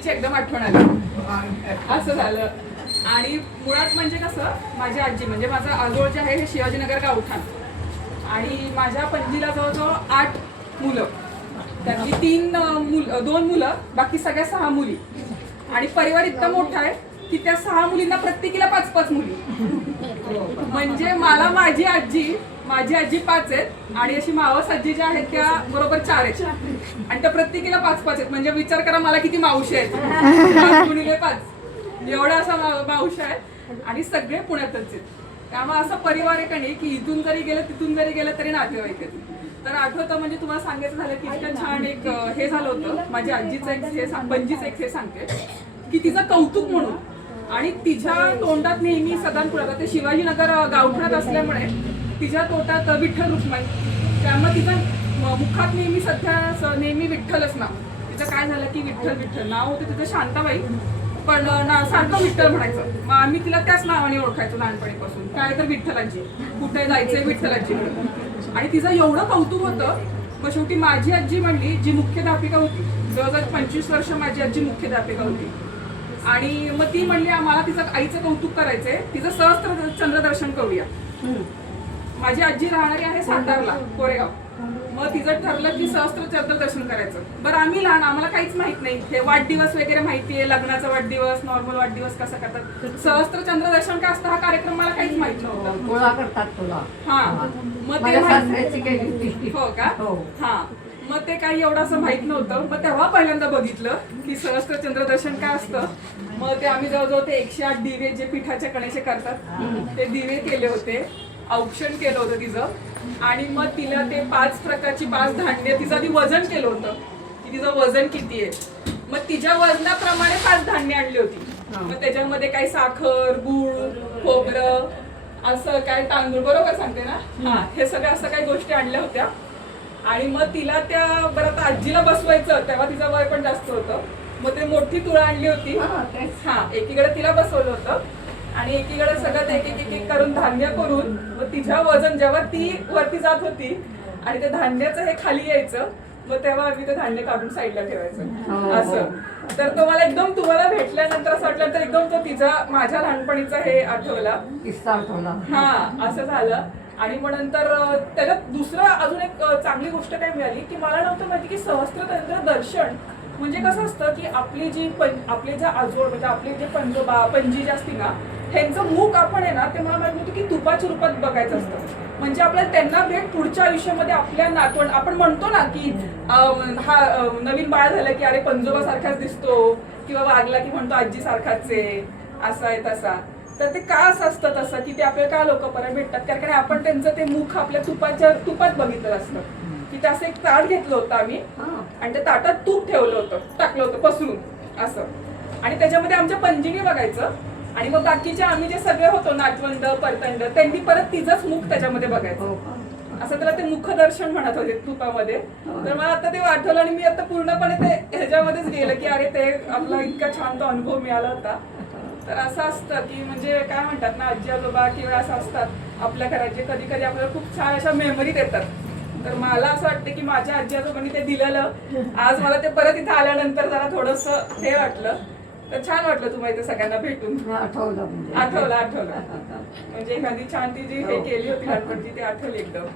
आजीची एकदम आठवण आली असं झालं. आणि मुळात म्हणजे कसं, माझी आजी म्हणजे माझं आजोळ जे आहे हे शिवाजीनगर गावठाण, आणि माझ्या पणजीला जवळजवळ 8 मुलं, त्यातली 2 मुलं, बाकी सगळ्या 6 मुली. आणि परिवार इतका मोठा आहे की त्या 6 मुलींना प्रत्येकीला 5-5 मुली. म्हणजे मला माझी आजी 5 आहेत आणि अशी मावस आजी ज्या आहेत त्या बरोबर 4 आहेत, आणि त्या प्रत्येकीला 5-5 आहेत. म्हणजे विचार करा मला किती मावशी आहेत, 5 गुणिले 5 एवढा असा मावशी आहेत, आणि सगळे पुण्यातच आहेत. त्यामुळे असा परिवार आहे का नाही की इथून जरी गेलं तिथून जरी गेलं तरी नातेवाईक आहेत. तर आठवतं म्हणजे तुम्हाला सांगायचं झालं की इतकं छान एक हे झालं होतं. माझी आजीचं एक हे पणजीचं एक हे सांगते की तिचं कौतुक म्हणून, आणि तिच्या तोंडात नेहमी सदानपुरात, ते शिवाजीनगर गावठाणात असल्यामुळे तिच्या तोंडात विठ्ठल रुक्माई, त्यामुळे तिचं मुखात नेहमी सध्या नेहमी विठ्ठलच नाव. तिचं काय झालं की विठ्ठल विठ्ठल नाव होतं तिचं शांताबाई, पण सारखं विठ्ठल म्हणायचं. मग आम्ही तिला त्याच नावाने ओळखायचो लहानपणीपासून, काय तर विठ्ठलाची, कुठे जायचंय विठ्ठलाची. आणि तिचं एवढं कौतुक होतं. मग शेवटी माझी आजी म्हणली, जी मुख्याध्यापिका होती, जवळजवळ 25 वर्ष माझी आजी मुख्याध्यापिका होती, आणि मग ती म्हणली आम्हाला तिचं आईचं कौतुक करायचंय, तिचं सहस्त्र चंद्रदर्शन करूया. माझी आजी राहणारी आहे सातारला, कोरेगाव. मग तिचं ठरलं की सहस्त्र चंद्रदर्शन करायचं. बरं आम्ही लहान, आम्हाला काहीच माहित नाही, हे वाढदिवस वगैरे माहितीये, लग्नाचा वाढदिवस, नॉर्मल वाढदिवस कसा करतात, सहस्त्र चंद्रदर्शन काय असतं हा कार्यक्रम मला काहीच माहित नव्हता. हा, मग ते हो का, हा, मग ते काही एवढं असं माहित नव्हतं. मग तेव्हा पहिल्यांदा बघितलं की सहस्त्र चंद्रदर्शन काय असतं. मग ते आम्ही जवळजवळ ते 108 दिवे जे पिठाच्या कणेचे करतात ते दिवे केले होते, औक्षण केलं होतं तिचं. आणि मग तिला ते 5 प्रकारची 5 धान्य, तिचं आधी वजन केलं होतं की तिचं वजन किती आहे. मग तिच्या वजनाप्रमाणे 5 धान्य आणली होती. मग त्याच्यामध्ये काही साखर, गूळ, खोबरं, असं काय तांदूळ, बरोबर सांगते ना, हा, हे सगळं असं काही गोष्टी आणल्या होत्या. आणि मग तिला त्या बरं आजीला बसवायचं, तेव्हा तिचं वय पण जास्त होतं. मग ते मोठी तुळा आणली होती, हा, एकीकडे तिला बसवलं होतं आणि एकीकडे सगळं एक एक एक करून धान्य करून, मग तिच्या वजन जेव्हा ती वरती जात होती आणि ते धान्याचं हे खाली यायचं, मग तेव्हा आम्ही ते धान्य काढून साईडला ठेवायचं असं. तर तो मला एकदम तुम्हाला भेटल्यानंतर असं वाटलं, तर एकदम तो तिचा माझ्या लहानपणीचा हे आठवला, हा, असं झालं. आणि मग नंतर त्याच्यात दुसरं अजून एक चांगली गोष्ट काय मिळाली की मला नव्हतं माहिती की सहस्त्र दर्शन म्हणजे कसं असतं की आपली जी आपले जे आजोळ म्हणजे आपले जे पणजी जे असते ना, ह्यांचं मुख आपण आहे ना, ते मला माहित नव्हतं की तुपाच्या रूपात बघायचं असतं. म्हणजे आपल्याला त्यांना भेट पुढच्या आयुष्यामध्ये आपल्या नातवंड, आपण म्हणतो ना की हा नवीन बाळ झालं की अरे पंजोबा सारखाच दिसतो, किंवा वागला की म्हणतो आजी सारखाच आहे, असा आहे तसा. तर ते का असं असतं तसं की ते आपल्याला का लोक परत भेटतात, कारण आपण त्यांचं ते मुख आपल्या तुपात बघितलं असतं. की ते असं एक ताट घेतलं होतं आम्ही आणि त्या ताटात तूप ठेवलं होतं, टाकलं होतं पसरून असं, आणि त्याच्यामध्ये आमच्या पणजीने बघायचं. आणि मग बाकीचे आम्ही जे सगळे होतो नातवंड परतंड, त्यांनी परत तिचंच मुख त्याच्यामध्ये बघायचं. असं त्याला ते मुखदर्शन म्हणत होते तुपामध्ये. तर मला आता ते आठवलं आणि मी आता पूर्णपणे ते ह्याच्यामध्येच गेलं की अरे ते आपला इतका छान तो अनुभव मिळाला होता. तर असं असतं की म्हणजे काय म्हणतात ना, आजी आजोबा किंवा असं असतात आपल्या घराचे, कधी कधी आपल्याला खूप छान अशा मेमरीज येतात. तर मला असं वाटतं की माझ्या आजी आजोबांनी ते दिलेलं, आज मला ते परत इथे आल्यानंतर जरा थोडंसं हे वाटलं. तर छान वाटलं तुम्हाला इथे सगळ्यांना भेटून. आठवलं म्हणजे एखादी छान ती जी हे केली होती लहानपणची ती आठवली एकदम.